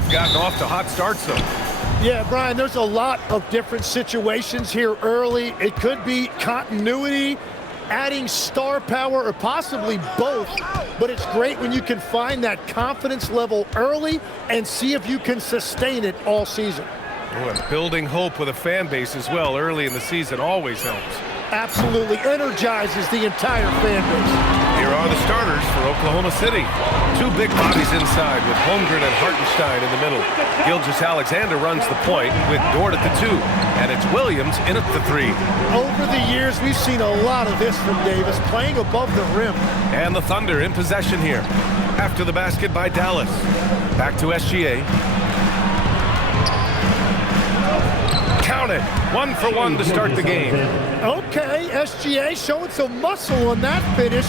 have gotten off to hot starts, though. Yeah, Brian, there's a lot of different situations here early. It could be continuity, adding star power, or possibly both. But it's great when you can find that confidence level early and see if you can sustain it all season. Oh, and building hope with a fan base as well early in the season always helps. Absolutely energizes the entire fan base. Here are the starters for Oklahoma City. Two big bodies inside with Holmgren and Hartenstein in the middle. Gilgeous-Alexander runs the point with Dort at the 2. And it's Williams in at the 3. Over the years, we've seen a lot of this from Davis, playing above the rim. And the Thunder in possession here. After the basket by Dallas. Back to SGA. Count it. 1 for 1 to start the game. Okay, SGA showing some muscle on that finish.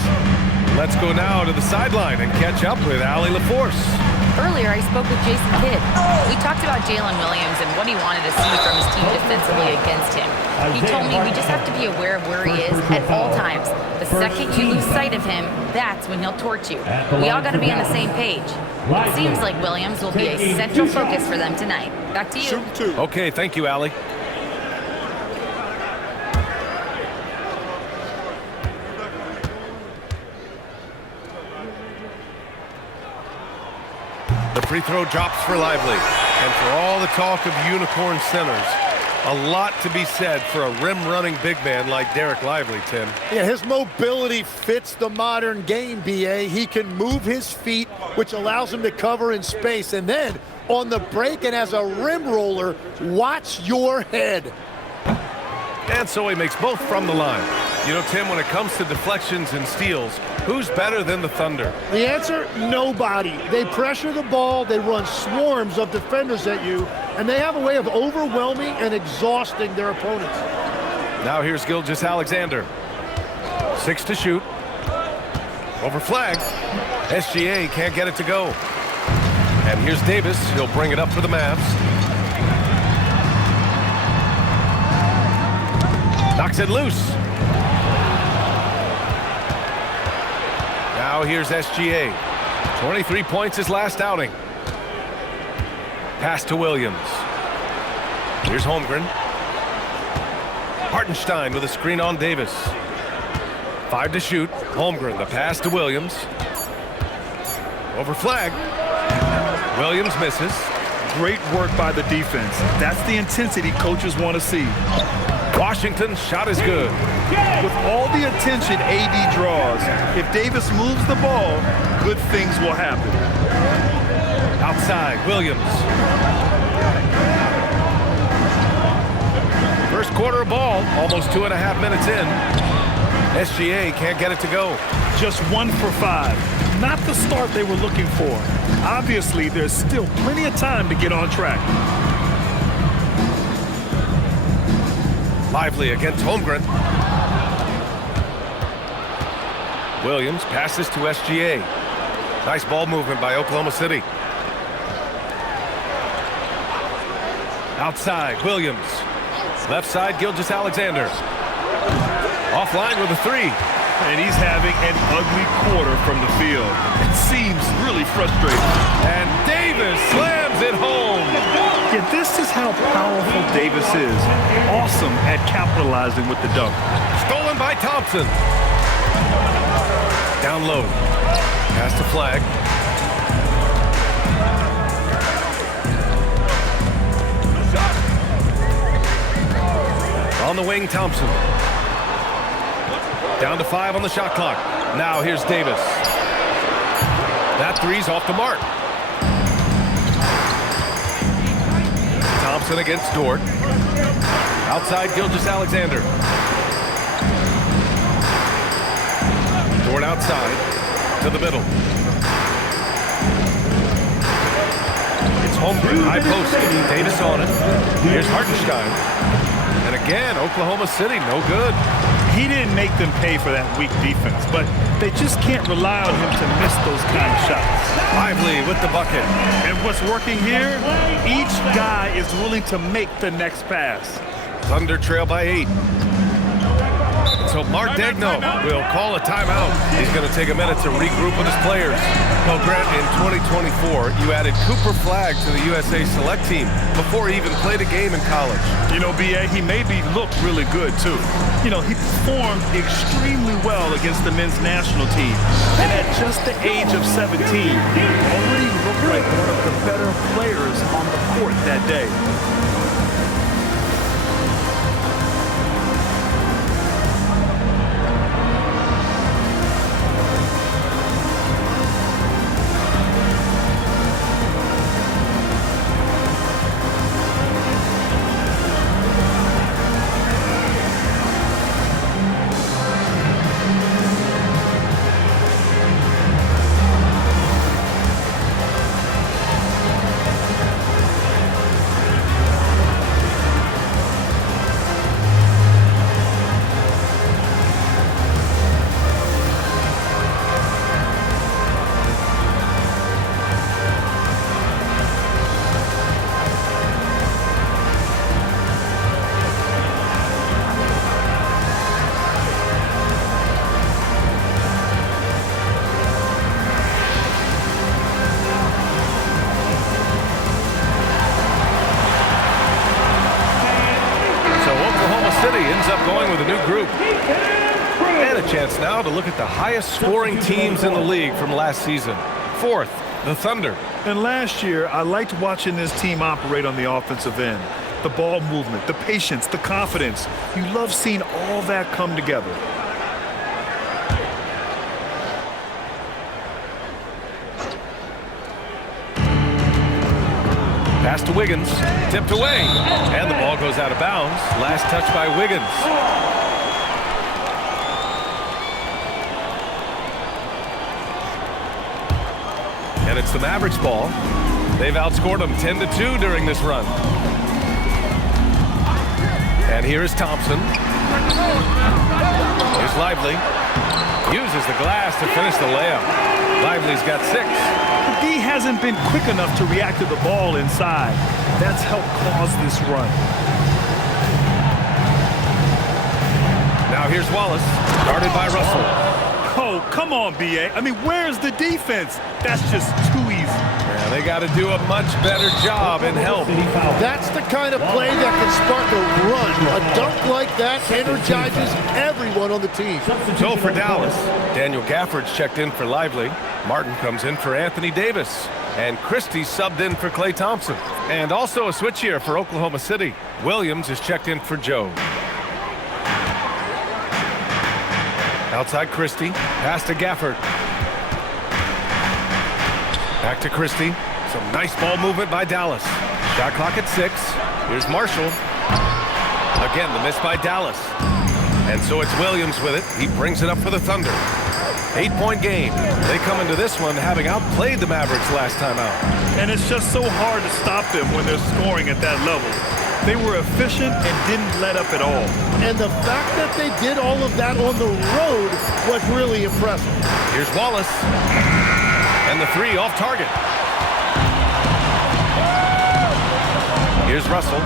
Let's go now to the sideline and catch up with Allie LaForce. Earlier, I spoke with Jason Kidd. We talked about Jalen Williams and what he wanted to see from his team defensively against him. He told me we just have to be aware of where he is at all times. The second you lose sight of him, that's when he'll torch you. We all got to be on the same page. It seems like Williams will be a central focus for them tonight. Back to you. Okay, thank you, Allie. The free throw drops for Lively. And for all the talk of unicorn centers, a lot to be said for a rim-running big man like Derek Lively, Tim. Yeah, his mobility fits the modern game, B.A. He can move his feet, which allows him to cover in space. And then, on the break and as a rim roller, watch your head. And so he makes both from the line. You know, Tim, when it comes to deflections and steals, who's better than the Thunder? The answer, nobody. They pressure the ball, they run swarms of defenders at you, and they have a way of overwhelming and exhausting their opponents. Now here's Gilgeous-Alexander. 6 to shoot. Over flag. SGA can't get it to go. And here's Davis. He'll bring it up for the Mavs. Knocks it loose. Now here's SGA. 23 points his last outing. Pass to Williams. Here's Holmgren. Hartenstein with a screen on Davis. 5 to shoot. Holmgren, the pass to Williams. Over flag. Williams misses. Great work by the defense. That's the intensity coaches want to see. Washington's shot is good. With all the attention AD draws, if Davis moves the ball, good things will happen. Outside, Williams. First quarter ball, almost 2.5 minutes in. SGA can't get it to go. Just 1 for 5. Not the start they were looking for. Obviously, there's still plenty of time to get on track. Lively against Holmgren. Williams passes to SGA. Nice ball movement by Oklahoma City. Outside, Williams. Left side, Gilgeous-Alexander. Offline with a 3. And he's having an ugly quarter from the field. It seems really frustrating. And Davis slams it home. Yeah, this is how powerful Davis is. Awesome at capitalizing with the dunk. Stolen by Thompson. Down low. Pass to flag. On the wing, Thompson. Down to 5 on the shot clock. Now here's Davis. That 3's off the mark. Thompson against Dort. Outside, Gilgeous-Alexander. Dort outside to the middle. It's Holmgren, high post. Davis on it. Here's Hartenstein. And again, Oklahoma City, no good. He didn't make them pay for that weak defense, but they just can't rely on him to miss those kind of shots. Lively with the bucket. And what's working here, each guy is willing to make the next pass. Thunder trail by 8. So Mark Degno will call a timeout. He's going to take a minute to regroup with his players. Well, Grant, in 2024, you added Cooper Flagg to the USA Select team before he even played a game in college. You know, B.A., he made me look really good, too. You know, he performed extremely well against the men's national team. And at just the age of 17, he already looked like one of the better players on the court that day. Ends up going with a new group. And a chance now to look at the highest scoring teams in the league from last season. Fourth, the Thunder. And last year, I liked watching this team operate on the offensive end. The ball movement, the patience, the confidence. You love seeing all that come together. Pass to Wiggins, tipped away, and the ball goes out of bounds. Last touch by Wiggins. And it's the Mavericks ball. They've outscored them 10-2 during this run. And here is Thompson. Here's Lively. Uses the glass to finish the layup. Lively's got 6. D hasn't been quick enough to react to the ball inside. That's helped cause this run. Now here's Wallace, guarded by Russell. Oh, come on, B.A. I mean, where's the defense? That's just too easy. Yeah, they got to do a much better job in help. That's the kind of play that can spark a run. A dunk like that energizes everyone on the team. So for Dallas, Daniel Gafford's checked in for Lively. Martin comes in for Anthony Davis. And Christie subbed in for Klay Thompson. And also a switch here for Oklahoma City. Williams is checked in for Joe. Outside Christie, pass to Gafford. Back to Christie. Some nice ball movement by Dallas. Shot clock at 6. Here's Marshall. Again, the miss by Dallas. And so it's Williams with it. He brings it up for the Thunder. 8-point game. They come into this one having outplayed the Mavericks last time out. And it's just so hard to stop them when they're scoring at that level. They were efficient and didn't let up at all. And the fact that they did all of that on the road was really impressive. Here's Wallace. And the 3 off target. Here's Russell.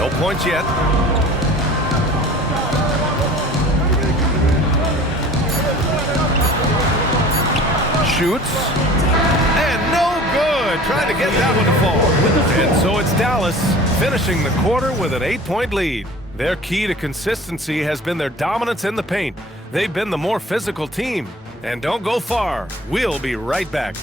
No points yet. Shoots. And no good. Trying to get that one to fall. And so it's Dallas finishing the quarter with an 8-point lead. Their key to consistency has been their dominance in the paint. They've been the more physical team. And don't go far. We'll be right back.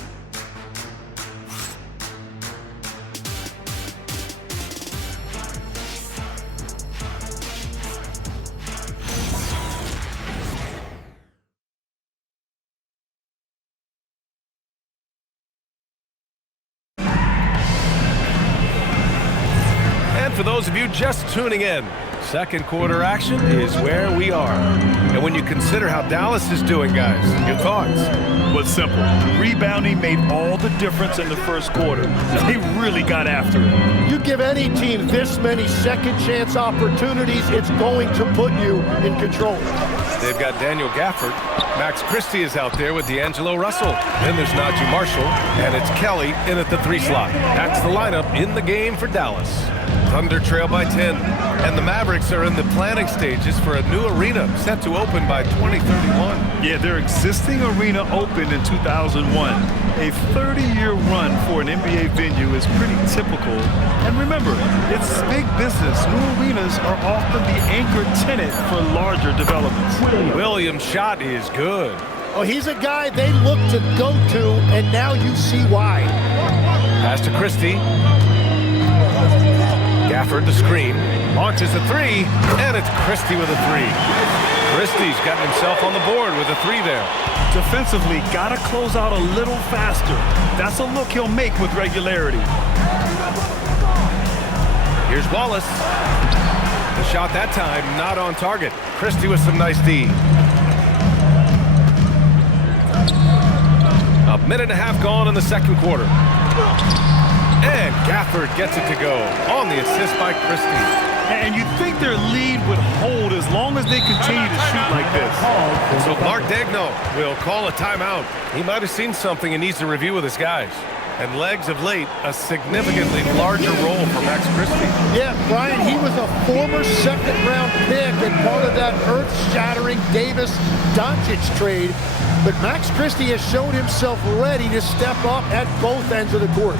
For those of you just tuning in, second quarter action is where we are. And when you consider how Dallas is doing, guys, your thoughts? Well, it's simple. Rebounding made all the difference in the first quarter. They really got after it. You give any team this many second chance opportunities, it's going to put you in control. They've got Daniel Gafford. Max Christie is out there with D'Angelo Russell. Then there's Najee Marshall, and it's Kelly in at the 3 slot. That's the lineup in the game for Dallas. Thunder trail by 10. And the Mavericks are in the planning stages for a new arena set to open by 2031. Yeah, their existing arena opened in 2001. A 30-year run for an NBA venue is pretty typical. And remember, it's big business. New arenas are often the anchor tenant for larger developments. Williams' shot is good. Oh, he's a guy they look to go to, and now you see why. Pass to Christie. Gafford the screen. Launches a three, and it's Christie with a three. Christie's gotten himself on the board with a three there. Defensively, got to close out a little faster. That's a look he'll make with regularity. Here's Wallace. The shot that time not on target. Christie with some nice D. A minute and a half gone in the second quarter. And Gafford gets it to go on the assist by Christie. And you'd think their lead would hold as long as they continue to shoot like this. So Mark Daigneault will call a timeout. He might have seen something and needs to review with his guys. And legs of late, a significantly larger role for Max Christie. Yeah, Brian, he was a former second-round pick and part of that earth-shattering Davis-Doncic trade. But Max Christie has shown himself ready to step up at both ends of the court.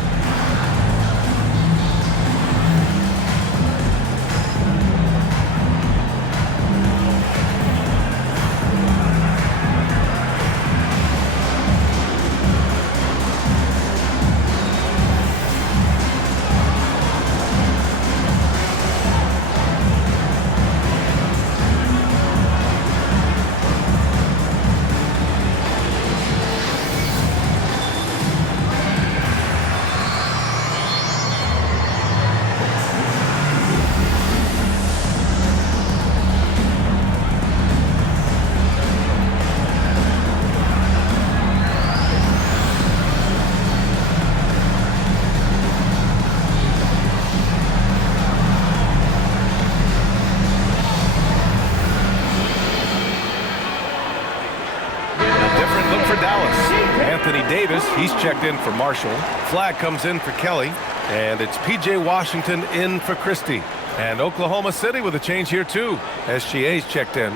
Davis, he's checked in for Marshall. Flag comes in for Kelly. And it's P.J. Washington in for Christie. And Oklahoma City with a change here too. SGA's checked in.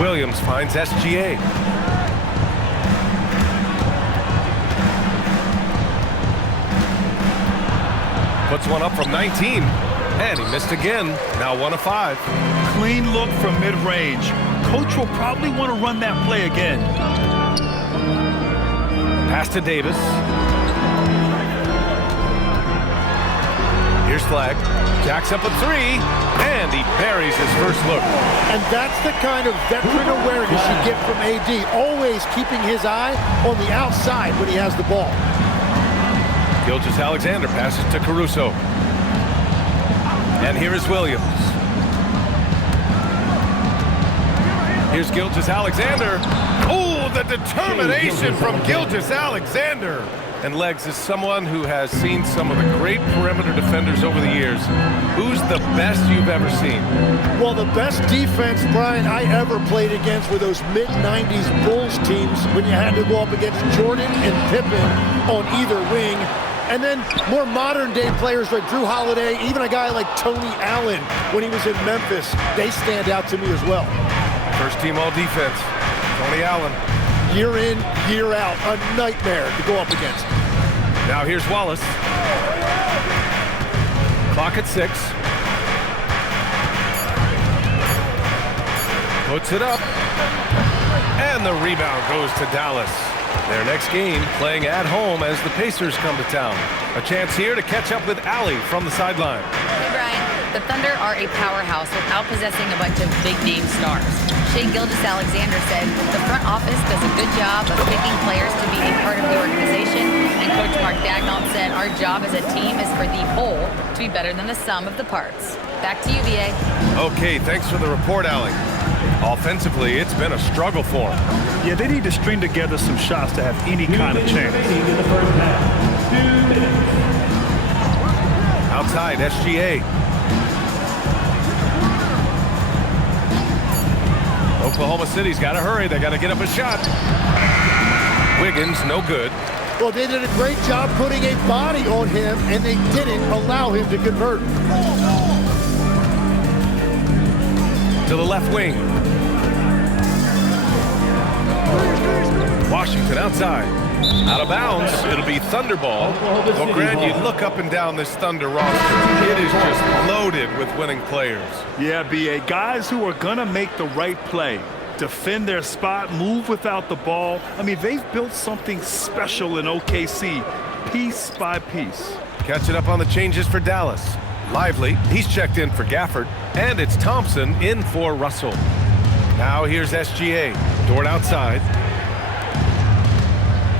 Williams finds SGA. Puts one up from 19, and he missed again. Now 1 of 5. Clean look from mid-range. Coach will probably want to run that play again. Pass to Davis. Here's Flag. Jacks up a 3, and he buries his first look. And that's the kind of veteran awareness you get from AD, always keeping his eye on the outside when he has the ball. Gilgeous-Alexander passes to Caruso. And here is Williams. Here's Gilgeous-Alexander. Oh, the determination from Gilgeous-Alexander. And Legs is someone who has seen some of the great perimeter defenders over the years. Who's the best you've ever seen? Well, the best defense, Brian, I ever played against were those mid-90s Bulls teams when you had to go up against Jordan and Pippen on either wing. And then more modern-day players like Drew Holiday, even a guy like Tony Allen when he was in Memphis, they stand out to me as well. First team all-defense, Tony Allen. Year in, year out, a nightmare to go up against. Now here's Wallace. Clock at 6. Puts it up. And the rebound goes to Dallas. Their next game playing at home as the Pacers come to town. A chance here to catch up with Allie from the sideline. Hey, Brian. The Thunder are a powerhouse without possessing a bunch of big-name stars. Shai Gilgeous-Alexander said the front office does a good job of picking players to be a part of the organization. And Coach Mark Daigneault said our job as a team is for the whole to be better than the sum of the parts. Back to you, VA. Okay, thanks for the report, Allie. Offensively, it's been a struggle for them. Yeah, they need to string together some shots to have any kind of chance. Outside, SGA. Oklahoma City's got to hurry. They got to get up a shot. Wiggins, no good. Well, they did a great job putting a body on him, and they didn't allow him to convert. To the left wing. Washington outside. Out of bounds. It'll be Thunderball. Well, Grant, you look up and down this Thunder roster. It is just loaded with winning players. Yeah, B.A. Guys who are going to make the right play. Defend their spot, move without the ball. I mean, they've built something special in OKC, piece by piece. Catching up on the changes for Dallas. Lively, he's checked in for Gafford, and it's Thompson in for Russell. Now here's SGA. Dort outside.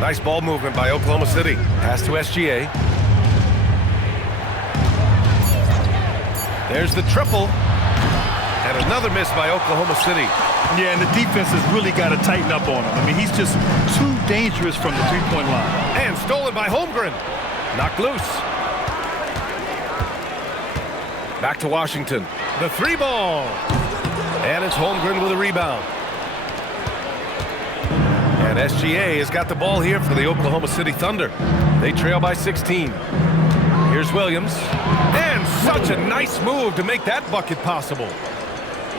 Nice ball movement by Oklahoma City. Pass to SGA. There's the triple. And another miss by Oklahoma City. Yeah, and the defense has really got to tighten up on him. I mean, he's just too dangerous from the three-point line. And stolen by Holmgren. Knocked loose. Back to Washington. The three ball. And it's Holmgren with a rebound. And SGA has got the ball here for the Oklahoma City Thunder. They trail by 16. Here's Williams. And such a nice move to make that bucket possible.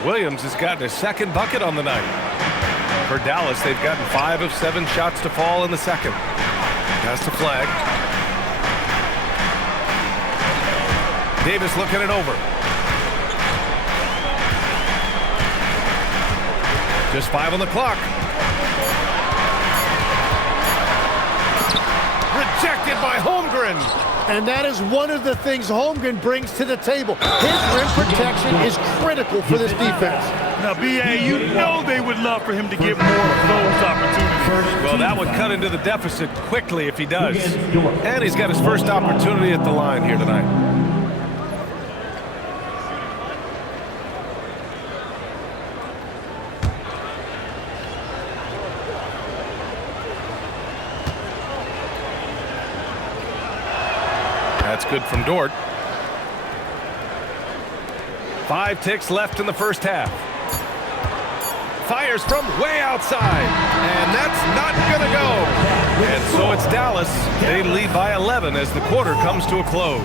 Williams has gotten his second bucket on the night. For Dallas, they've gotten 5 of 7 shots to fall in the second. Pass to Flag. Davis looking it over. Just 5 on the clock. Rejected by Holmgren. And that is one of the things Holmgren brings to the table. His rim protection is critical for this defense. Now, B.A., you know they would love for him to get more of those opportunities. Well, that would cut into the deficit quickly if he does. And he's got his first opportunity at the line here tonight. That's good from Dort. 5 ticks left in the first half. Fires from way outside. And that's not going to go. And so it's Dallas. They lead by 11 as the quarter comes to a close.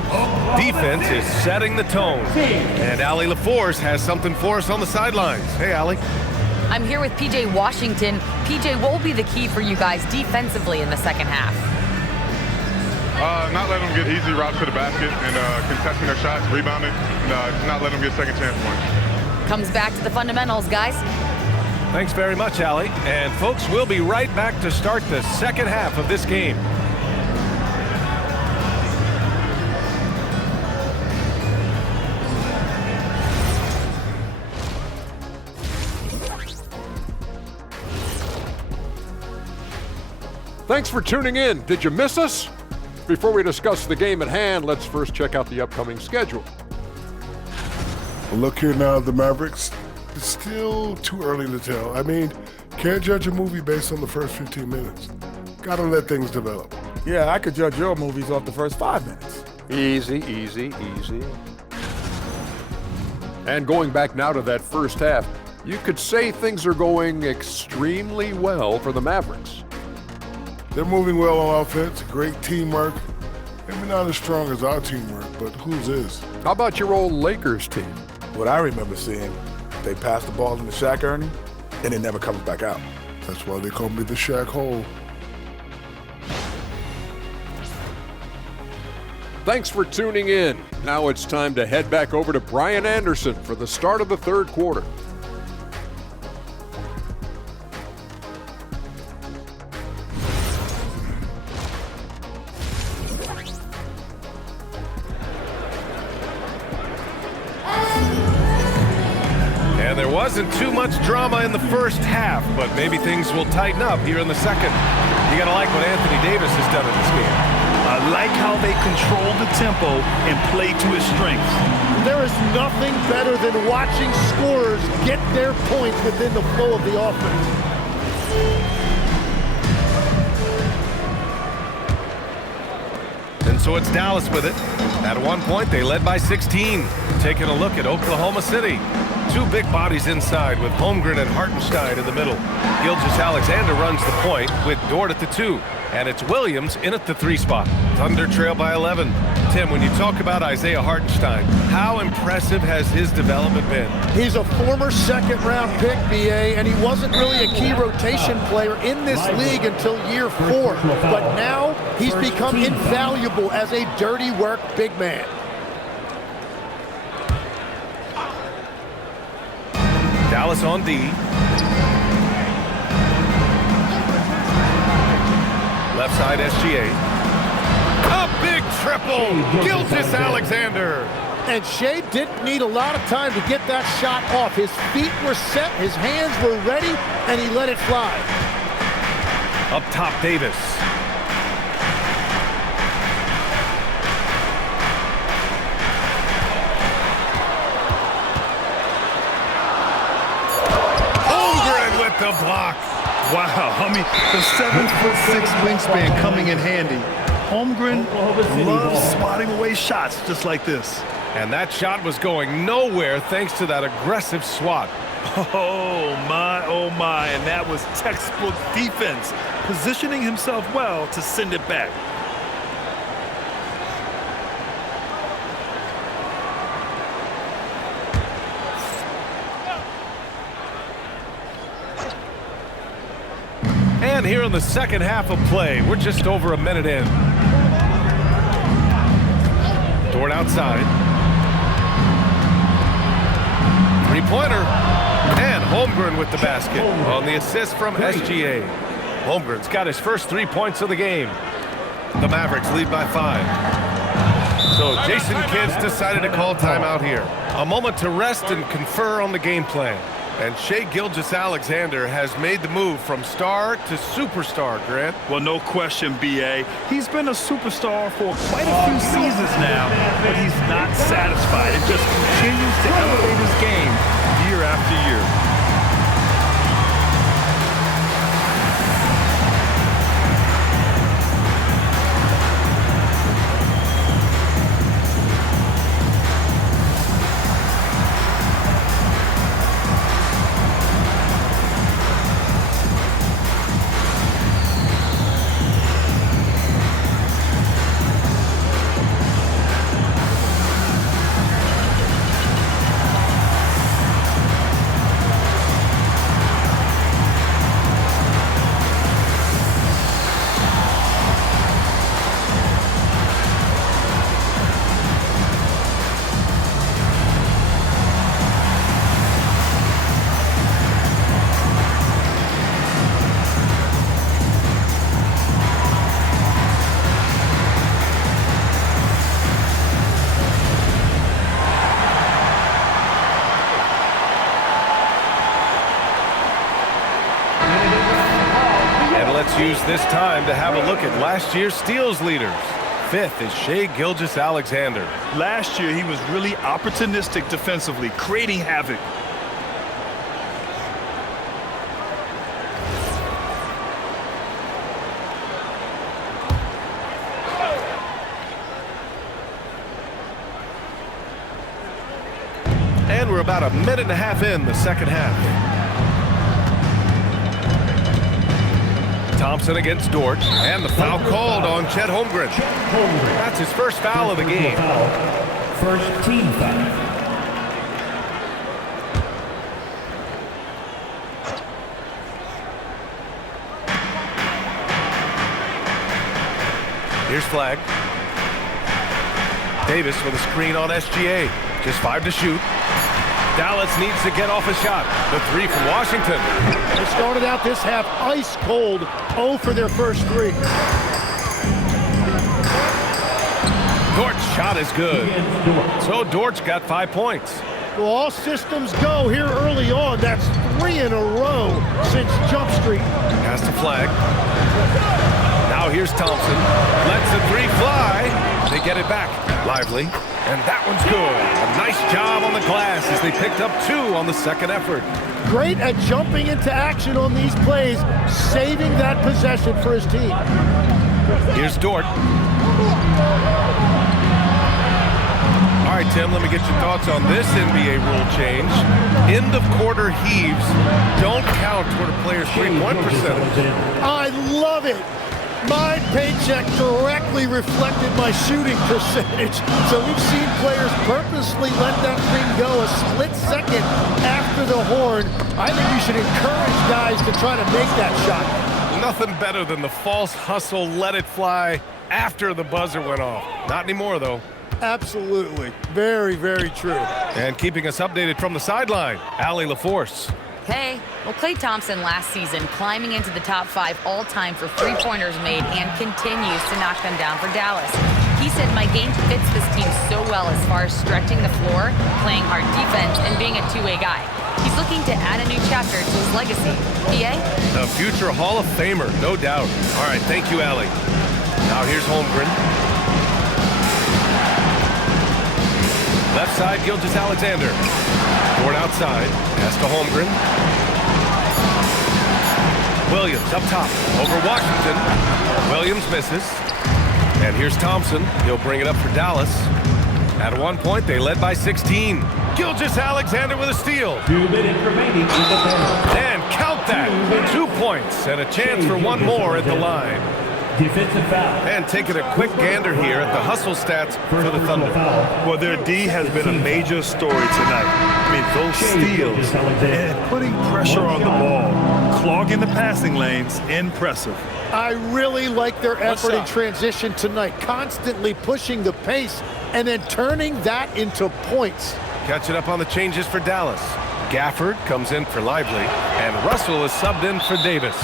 Defense is setting the tone. And Allie LaForce has something for us on the sidelines. Hey, Allie. I'm here with P.J. Washington. P.J., what will be the key for you guys defensively in the second half? Not letting them get easy routes to the basket and contesting their shots, rebounding, and not letting them get second chance points. Comes back to the fundamentals, guys. Thanks very much, Allie. And folks, we'll be right back to start the second half of this game. Thanks for tuning in. Did you miss us? Before we discuss the game at hand, let's first check out the upcoming schedule. Well, look here now, the Mavericks. It's still too early to tell. I mean, can't judge a movie based on the first 15 minutes. Gotta let things develop. Yeah, I could judge your movies off the first 5 minutes. Easy, easy, easy. And going back now to that first half, you could say things are going extremely well for the Mavericks. They're moving well on offense, great teamwork. Maybe not as strong as our teamwork, but whose is? How about your old Lakers team? What I remember seeing, they pass the ball into Shaq Ernie, and it never comes back out. That's why they call me the Shaq Hole. Thanks for tuning in. Now it's time to head back over to Brian Anderson for the start of the third quarter. And there wasn't too much drama in the first half, but maybe things will tighten up here in the second. You gotta like what Anthony Davis has done in this game. I like how they control the tempo and play to his strengths. There is nothing better than watching scorers get their points within the flow of the offense. And so it's Dallas with it. At one point, they led by 16. Taking a look at Oklahoma City. Two big bodies inside with Holmgren and Hartenstein in the middle. Gilgeous-Alexander runs the point with Dort at the 2. And it's Williams in at the 3 spot. Thunder trail by 11. Tim, when you talk about Isaiah Hartenstein, how impressive has his development been? He's a former second-round pick, BA, and he wasn't really a key rotation player in this league until year 4. But now he's become invaluable as a dirty work big man. Dallas on D. Left side SGA. A big triple. Gilgeous-Alexander. And Shea didn't need a lot of time to get that shot off. His feet were set, his hands were ready, and he let it fly. Up top, Davis. Holmgren with the block. Wow, I mean, the 7'6" wingspan coming in handy. Holmgren loves swatting away shots just like this. And that shot was going nowhere thanks to that aggressive swat. Oh my, and that was textbook defense, positioning himself well to send it back. And here in the second half of play, we're just over a minute in. Dort outside. Three-pointer. And Holmgren with the basket on the assist from SGA. Holmgren's got his first 3 points of the game. The Mavericks lead by 5. So Jason Kidd's decided to call timeout here. A moment to rest and confer on the game plan. And Shea Gilgeous-Alexander has made the move from star to superstar, Grant. Well, no question, B.A. He's been a superstar for quite a few seasons now, but he's not satisfied. It just continues to elevate his game year after year. Use this time to have a look at last year's steals leaders. 5th is Shea Gilgeous-Alexander. Last year, he was really opportunistic defensively, creating havoc. And we're about a minute and a half in the second half. Thompson against Dort, and the foul called on Chet Holmgren. That's his first foul of the game. First team foul. Here's Flag. Davis with a screen on SGA. Just 5 to shoot. Dallas needs to get off a shot. The 3 from Washington. They started out this half ice cold, 0 for their first 3. Dort's shot is good. So Dort's got 5 points. Well, all systems go here early on. That's 3 in a row since Jump Street. Has to Flag. Now here's Thompson. Lets the 3 fly. They get it back. Lively. And that one's good. A nice job on the glass as they picked up 2 on the second effort. Great at jumping into action on these plays, saving that possession for his team. Here's Dort. All right, Tim, let me get your thoughts on this NBA rule change. End of quarter heaves don't count toward a player's three-point percentage. I love it. My paycheck directly reflected my shooting percentage. So we've seen players purposely let that thing go a split second after the horn. I think we should encourage guys to try to make that shot. Nothing better than the false hustle, let it fly after the buzzer went off. Not anymore, though. Absolutely. Very, very true. And keeping us updated from the sideline, Allie LaForce. Hey, well, Klay Thompson last season climbing into the top 5 all-time for three-pointers made and continues to knock them down for Dallas. He said, my game fits this team so well as far as stretching the floor, playing hard defense, and being a two-way guy. He's looking to add a new chapter to his legacy. PA? A future Hall of Famer, no doubt. All right, thank you, Allie. Now here's Holmgren. Left side, Gilgeous-Alexander. Ford outside. Pass to Holmgren. Williams up top. Over Washington. Williams misses. And here's Thompson. He'll bring it up for Dallas. At one point, they led by 16. Gilgeous-Alexander with a steal. 2 minutes remaining in the third. And count that. 2 points and a chance for one more at the line. Defensive foul. And taking a quick gander here at the hustle stats for the Thunder. Well, their D has been a major story tonight. I mean, those steals and putting pressure on the ball, clogging the passing lanes, impressive. I really like their effort in transition tonight, constantly pushing the pace and then turning that into points. Catching up on the changes for Dallas. Gafford comes in for Lively, and Russell is subbed in for Davis.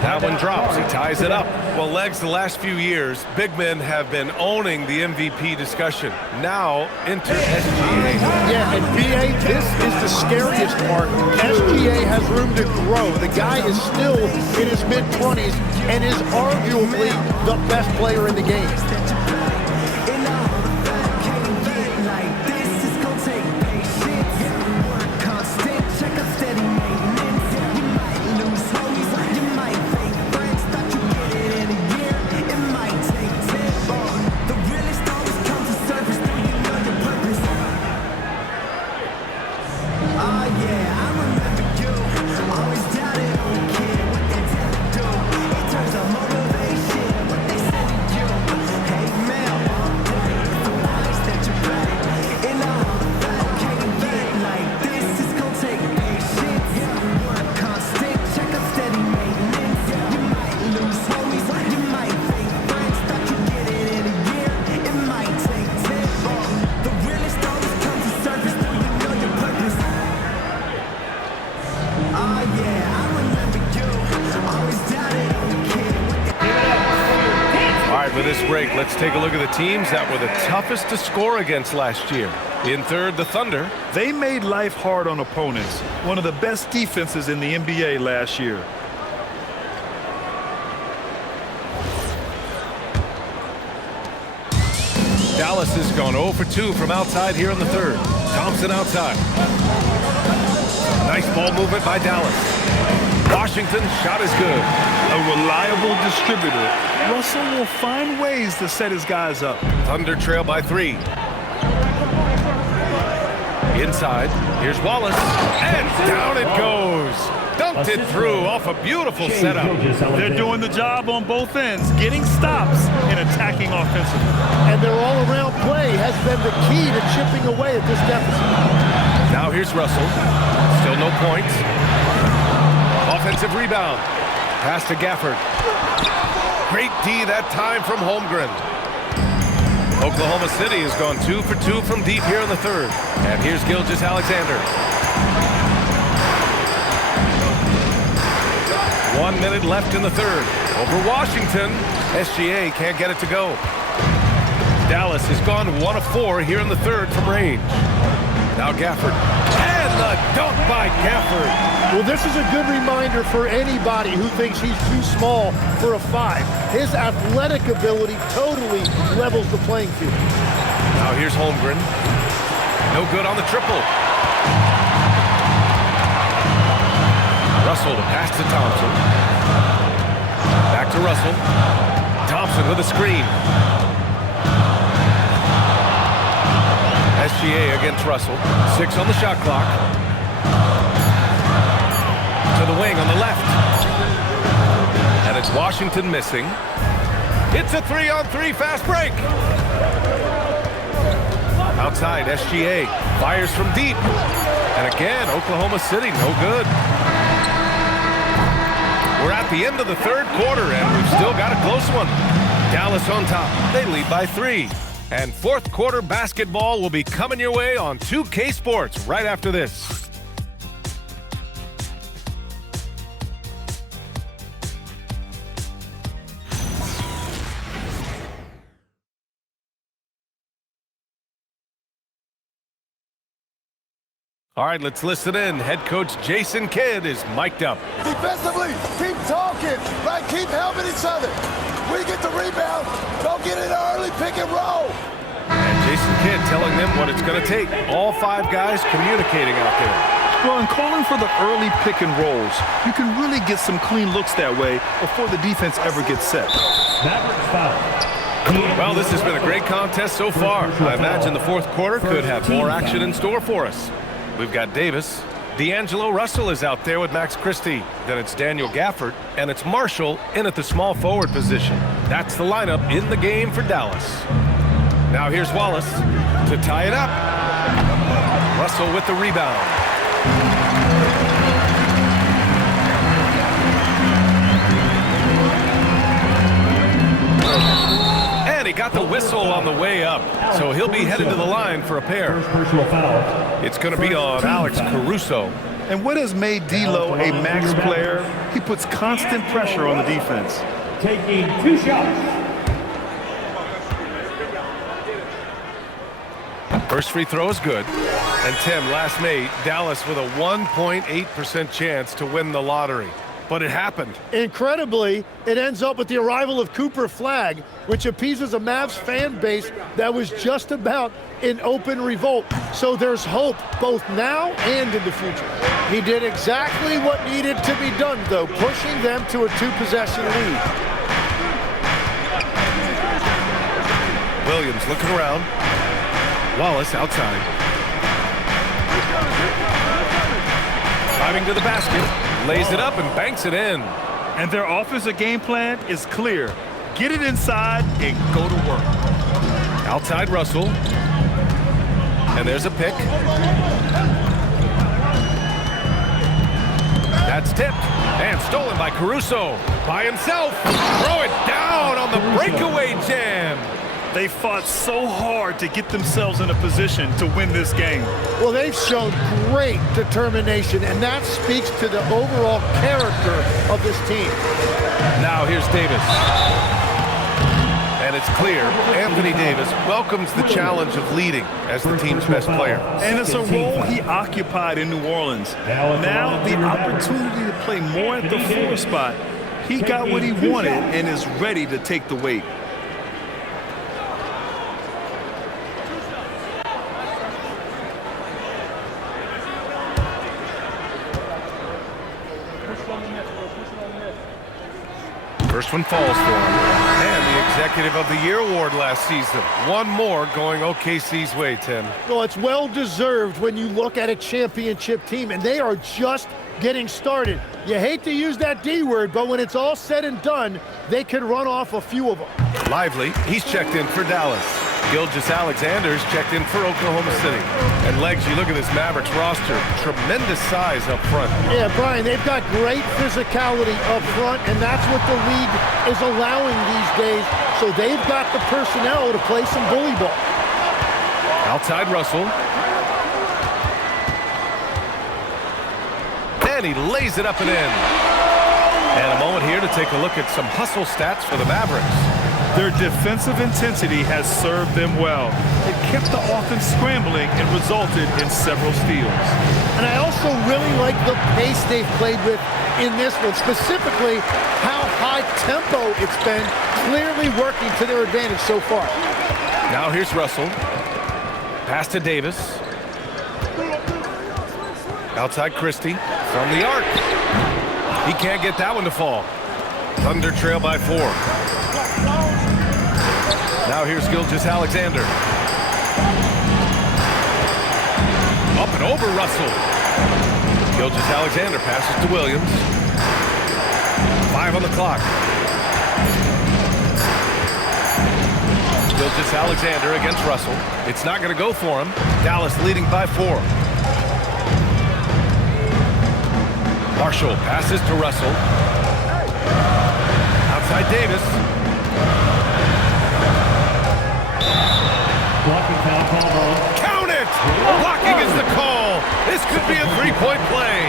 That one drops. He ties it up. Well, Legs, the last few years, big men have been owning the MVP discussion. Now, enter SGA. Yeah, and BA, this is the scariest part. SGA has room to grow. The guy is still in his mid-20s and is arguably the best player in the game. For this break, let's take a look at the teams that were the toughest to score against last year. In third, the Thunder. They made life hard on opponents. One of the best defenses in the NBA last year. Dallas has gone 0 for 2 from outside here in the third. Thompson outside. Nice ball movement by Dallas. Washington, shot is good. A reliable distributor. Russell will find ways to set his guys up. Thunder trail by 3. Inside, here's Wallace, and down it goes. Dunked it through off a beautiful setup. They're doing the job on both ends, getting stops and attacking offensively. And their all-around play has been the key to chipping away at this deficit. Now here's Russell. Still no points. Offensive rebound. Pass to Gafford. Great D that time from Holmgren. Oklahoma City has gone 2 for 2 from deep here in the third. And here's Gilgeous-Alexander. 1 minute left in the third. Over Washington. SGA can't get it to go. Dallas has gone 1 of 4 here in the third from range. Now Gafford. And the dunk by Gafford. Well, this is a good reminder for anybody who thinks he's too small for a 5. His athletic ability totally levels the playing field. Now here's Holmgren. No good on the triple. Russell to pass to Thompson. Back to Russell. Thompson with a screen. SGA against Russell. 6 on the shot clock. To the wing on the left. And it's Washington missing. It's a 3-on-3 fast break. Outside, SGA fires from deep. And again, Oklahoma City, no good. We're at the end of the third quarter, and we've still got a close one. Dallas on top. They lead by 3. And fourth quarter basketball will be coming your way on 2K Sports right after this. All right, let's listen in. Head coach Jason Kidd is mic'd up. Defensively, keep talking, right? Keep helping each other. We get the rebound, don't get in early pick and roll. And Jason Kidd telling them what it's going to take. All 5 guys communicating out there. Well, in calling for the early pick and rolls, you can really get some clean looks that way before the defense ever gets set. Mavericks foul. Well, this has been a great contest so far. I imagine the fourth quarter could have more action in store for us. We've got Davis. D'Angelo Russell is out there with Max Christie. Then it's Daniel Gafford, and it's Marshall in at the small forward position. That's the lineup in the game for Dallas. Now here's Wallace to tie it up. Russell with the rebound. And he got the whistle on the way up, so he'll be headed to the line for a pair. Personal foul. It's going to be on Alex Caruso. And what has made D'Lo a max player? He puts constant pressure on the defense. Taking 2 shots. First free throw is good. And Tim, last night, Dallas with a 1.8% chance to win the lottery. But it happened. Incredibly, it ends up with the arrival of Cooper Flagg, which appeases a Mavs fan base that was just about in open revolt. So there's hope both now and in the future. He did exactly what needed to be done, though, pushing them to a 2-possession lead. Williams looking around. Wallace outside. Driving to the basket, lays it up and banks it in. And their offensive game plan is clear. Get it inside and go to work. Outside Russell. And there's a pick. That's tipped and stolen by Caruso. By himself. Throw it down on the breakaway jam. They fought so hard to get themselves in a position to win this game. Well, they've shown great determination, and that speaks to the overall character of this team. Now here's Davis. And it's clear, Anthony Davis welcomes the challenge of leading as the team's best player. And it's a role he occupied in New Orleans. Now the opportunity to play more at the 4 spot. He got what he wanted and is ready to take the weight. First one falls for him. And the Executive of the Year award last season. One more going OKC's way, Tim. Well, it's well-deserved when you look at a championship team, and they are just getting started. You hate to use that D word, but when it's all said and done, they can run off a few of them. Lively, he's checked in for Dallas. Gilgeous-Alexander's checked in for Oklahoma City. And Legs, you look at this Mavericks roster, tremendous size up front. Yeah, Brian, they've got great physicality up front, and that's what the league is allowing these days. So they've got the personnel to play some bully ball. Outside Russell. And he lays it up and in. And a moment here to take a look at some hustle stats for the Mavericks. Their defensive intensity has served them well. It kept the offense scrambling and resulted in several steals. And I also really like the pace they've played with in this one, specifically how high tempo it's been, clearly working to their advantage so far. Now here's Russell. Pass to Davis. Outside Christie from the arc. He can't get that one to fall. Thunder trail by 4. Now here's Gilgeous-Alexander. over Russell. Gilgeous-Alexander passes to Williams. 5 on the clock. Gilgeous-Alexander against Russell. It's not going to go for him. Dallas leading by 4. Marshall passes to Russell. Outside Davis. Blocking foul called on. Count it! Blocking is the call. This could be a 3-point play.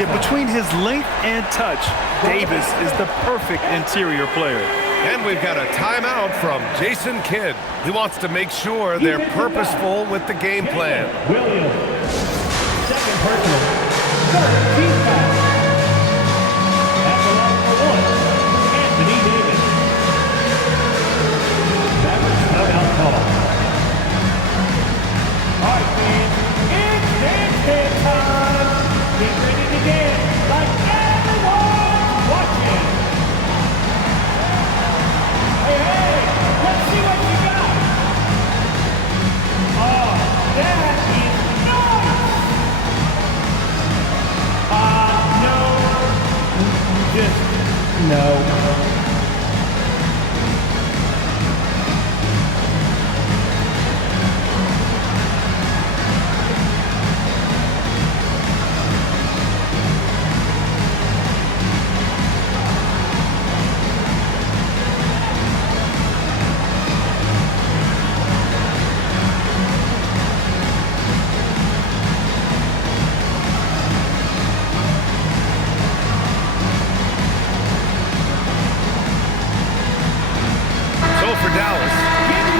Yeah, between his length and touch, Davis is the perfect interior player. And we've got a timeout from Jason Kidd. He wants to make sure they're purposeful with the game plan. Williams. Second personal. 13 foul. At the line for 1, Anthony Davis. Mavericks timeout call. All right, fans. It's dance time. Get ready to dance like everyone's watching. Hey, let's see what you got. Oh, that is nice. No. Just no. For Dallas,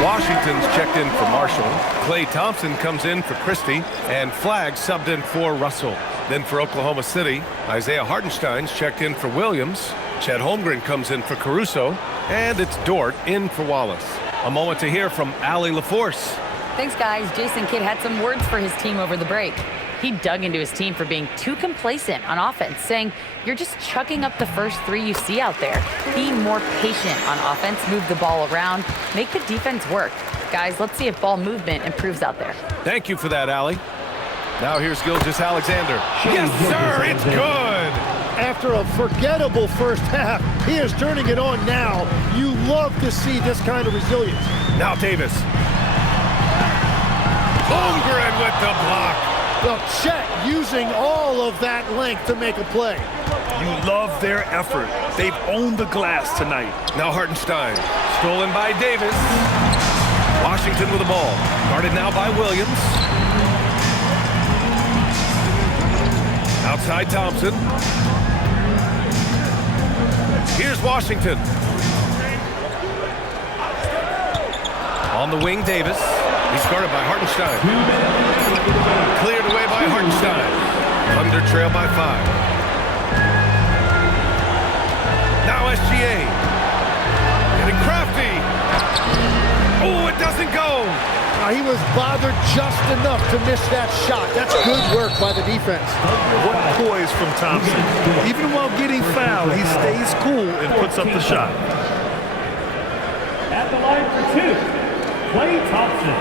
Washington's checked in for Marshall. Klay Thompson comes in for Christie, and Flagg subbed in for Russell. Then for Oklahoma City, Isaiah Hartenstein's checked in for Williams. Chet Holmgren comes in for Caruso, and it's Dort in for Wallace. A moment to hear from Allie LaForce. Thanks, guys. Jason Kidd had some words for his team over the break. He dug into his team for being too complacent on offense, saying, you're just chucking up the first 3 you see out there. Be more patient on offense, move the ball around, make the defense work. Guys, let's see if ball movement improves out there. Thank you for that, Allie. Now here's Gilgeous-Alexander. Yes, sir, it's good. After a forgettable first half, he is turning it on now. You love to see this kind of resilience. Now Davis. Holmgren with the block. Well, Chet using all of that length to make a play. You love their effort. They've owned the glass tonight. Now Hartenstein. Stolen by Davis. Washington with the ball. Guarded now by Williams. Outside Thompson. Here's Washington. On the wing, Davis. He's guarded by Hartenstein. Cleared away by Hartenstein. Thunder trail by 5. Now SGA. Getting crafty. Oh, it doesn't go. He was bothered just enough to miss that shot. That's good work by the defense. What poise from Thompson. Even while getting fouled, he stays cool and puts up the shot. At the line for 2, Klay Thompson.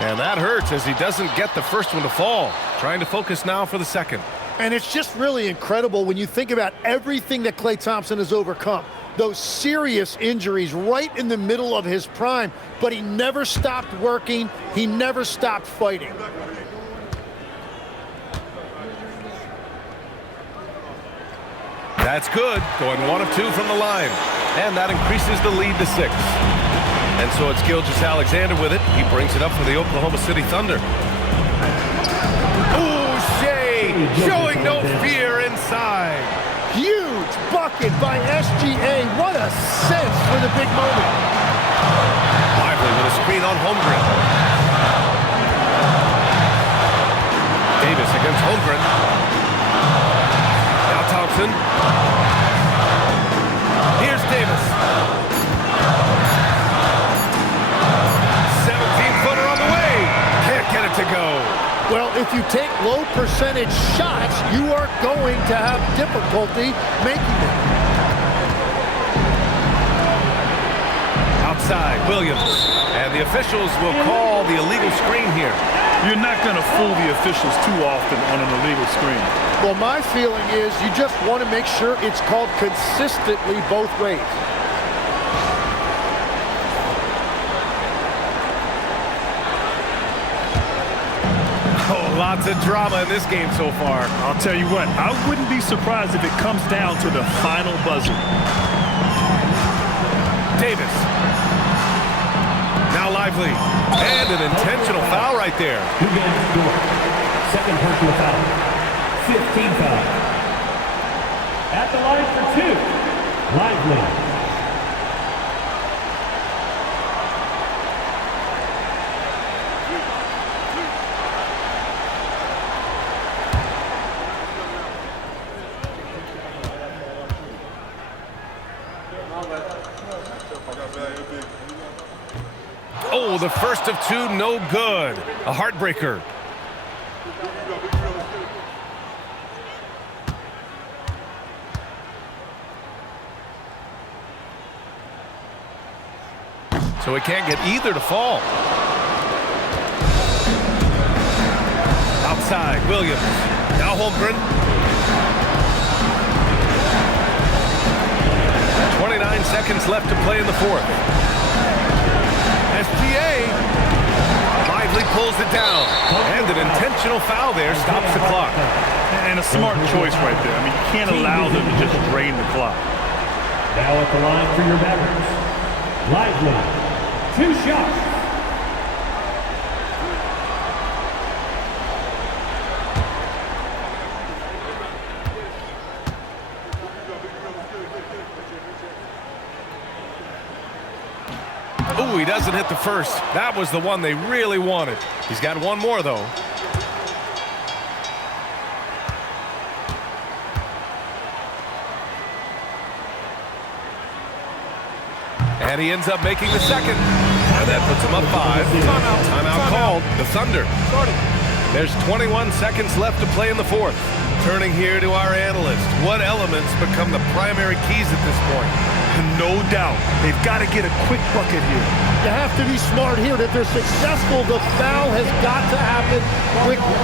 And that hurts as he doesn't get the first one to fall. Trying to focus now for the second. And it's just really incredible when you think about everything that Klay Thompson has overcome. Those serious injuries right in the middle of his prime, but he never stopped working. He never stopped fighting. That's good. Going 1 of 2 from the line. And that increases the lead to 6. And so it's Gilgeous-Alexander with it. He brings it up for the Oklahoma City Thunder. Ooh, Shea showing no fear inside. Huge bucket by SGA. What a sense for the big moment. Lively with a screen on Holmgren. Davis against Holmgren. Now Thompson. Here's low percentage shots, you are going to have difficulty making them. Outside, Williams. And the officials will call the illegal screen here. You're not going to fool the officials too often on an illegal screen. Well, my feeling is you just want to make sure it's called consistently both ways. Oh, lots of drama in this game so far. I'll tell you what, I wouldn't be surprised if it comes down to the final buzzer. Davis. Now Lively. And an intentional foul right there. Second personal foul. 15 foul. At the line for 2, Lively. Oh, the first of 2, no good. A heartbreaker. So he can't get either to fall. Outside, Williams. Now Holmgren. 29 seconds left to play in the 4th. SGA. Lively pulls it down. And an intentional foul there stops the clock. And a smart choice right there. I mean, you can't allow them to just drain the clock. Now at the line for your Mavericks. Lively. 2 shots. Ooh, he doesn't hit the first. That was the one they really wanted. He's got one more, though. And he ends up making the second. And that puts him up 5. Timeout called. The Thunder. There's 21 seconds left to play in the 4th. Turning here to our analyst. What elements become the primary keys at this point? No doubt. They've got to get a quick bucket here. You have to be smart here. If they're successful, the foul has got to happen quickly.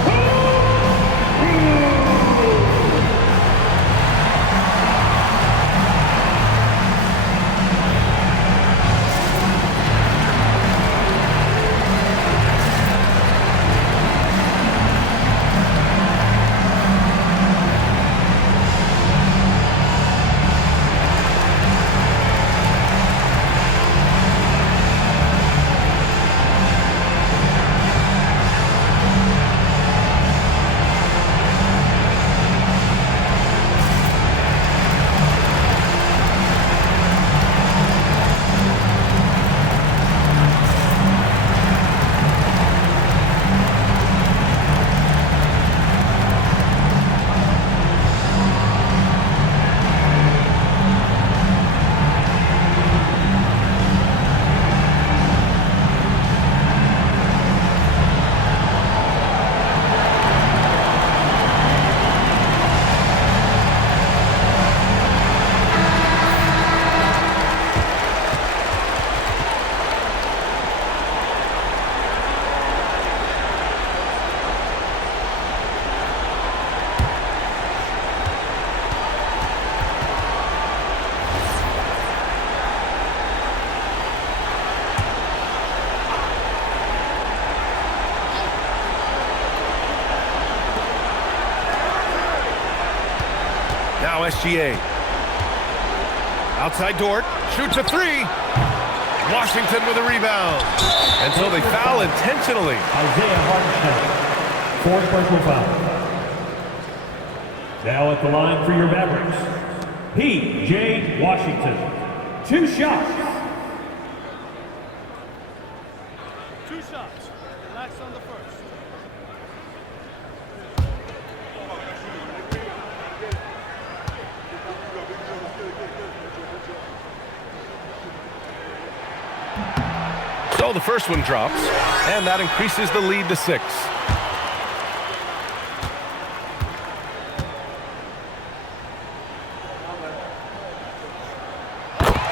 Now SGA. Outside Dort. Shoots a 3. Washington with a rebound. And so they foul intentionally. Isaiah Hartenstein. 4th personal foul. Now at the line for your Mavericks. P.J. Washington. 2 shots. 2 shots. Relax on the first. So the first one drops, and that increases the lead to 6.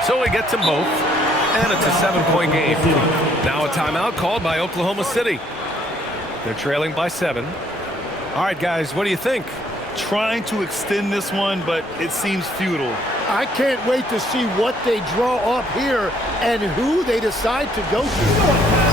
So he gets them both, and it's a 7-point game. Now a timeout called by Oklahoma City. They're trailing by 7. All right, guys, what do you think? Trying to extend this one, but it seems futile. I can't wait to see what they draw up here and who they decide to go to.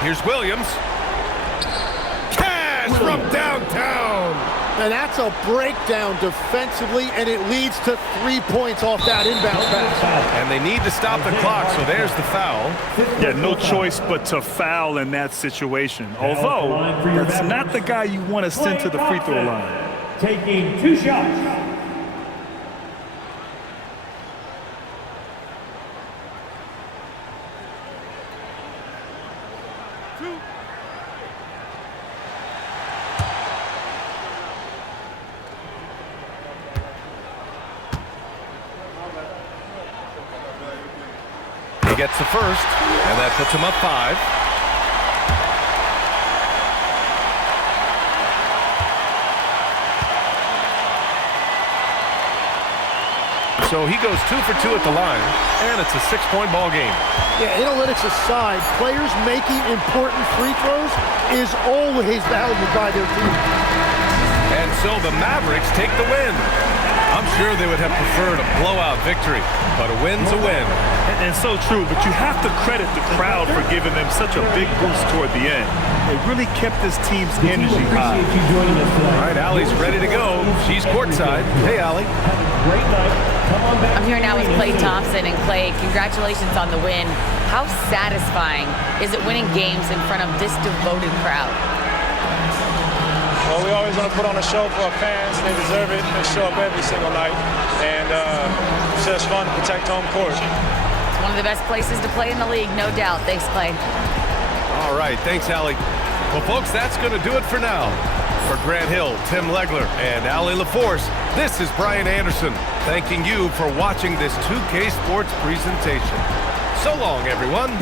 Here's Williams. Cash from downtown. And that's a breakdown defensively, and it leads to 3 points off that inbound pass. And they need to stop the clock, so there's the foul. Yeah, no choice but to foul in that situation. Although, that's not the guy you want to send to the free throw line. Taking 2 shots. Gets the first, and that puts him up 5. So he goes 2 for 2 at the line, and it's a 6-point ball game. Yeah, analytics aside, players making important free throws is always valued by their team. And so the Mavericks take the win. I'm sure they would have preferred a blowout victory, but a win's a win. And so true, but you have to credit the crowd for giving them such a big boost toward the end. It really kept this team's energy high. All right, Allie's ready to go. She's courtside. Hey, Allie. Great night. Come on back. I'm here now with Klay Thompson. And Klay, congratulations on the win. How satisfying is it winning games in front of this devoted crowd? Well, we always want to put on a show for our fans. They deserve it. They show up every single night. And it's just fun to protect home court. It's one of the best places to play in the league, no doubt. Thanks, Klay. All right, thanks, Allie. Well, folks, that's going to do it for now. For Grant Hill, Tim Legler, and Allie LaForce, this is Brian Anderson, thanking you for watching this 2K Sports presentation. So long, everyone.